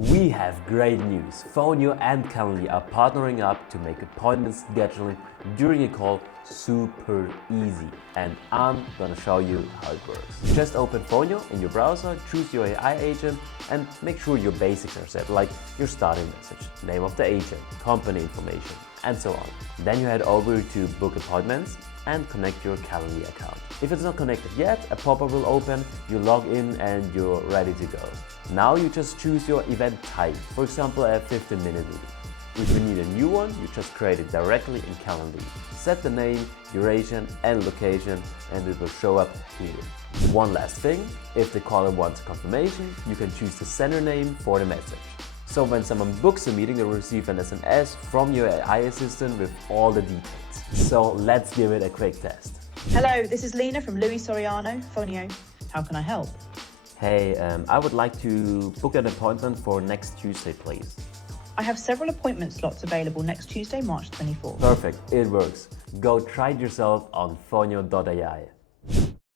We have great news. Fonio and Calendly are partnering up to make appointment scheduling during a call super easy. And I'm gonna show you how it works. Just open Fonio in your browser, choose your AI agent, and make sure your basics are set, like your starting message, name of the agent, company information, and so on. Then you head over to book appointments and connect your Calendly account. If it's not connected yet, a pop-up will open, you log in and you're ready to go. Now you just choose your event type, for example a 15-minute meeting. If you need a new one, you just create it directly in Calendly. Set the name, duration and location and it will show up here. One last thing, if the caller wants a confirmation, you can choose the sender name for the message. So when someone books a meeting, they will receive an SMS from your AI assistant with all the details. So let's give it a quick test. Hello, this is Lena from Louie Fonio. How can I help? Hey, I would like to book an appointment for next Tuesday, please. I have several appointment slots available next Tuesday, March 24th. Perfect, it works. Go try it yourself on fonio.ai.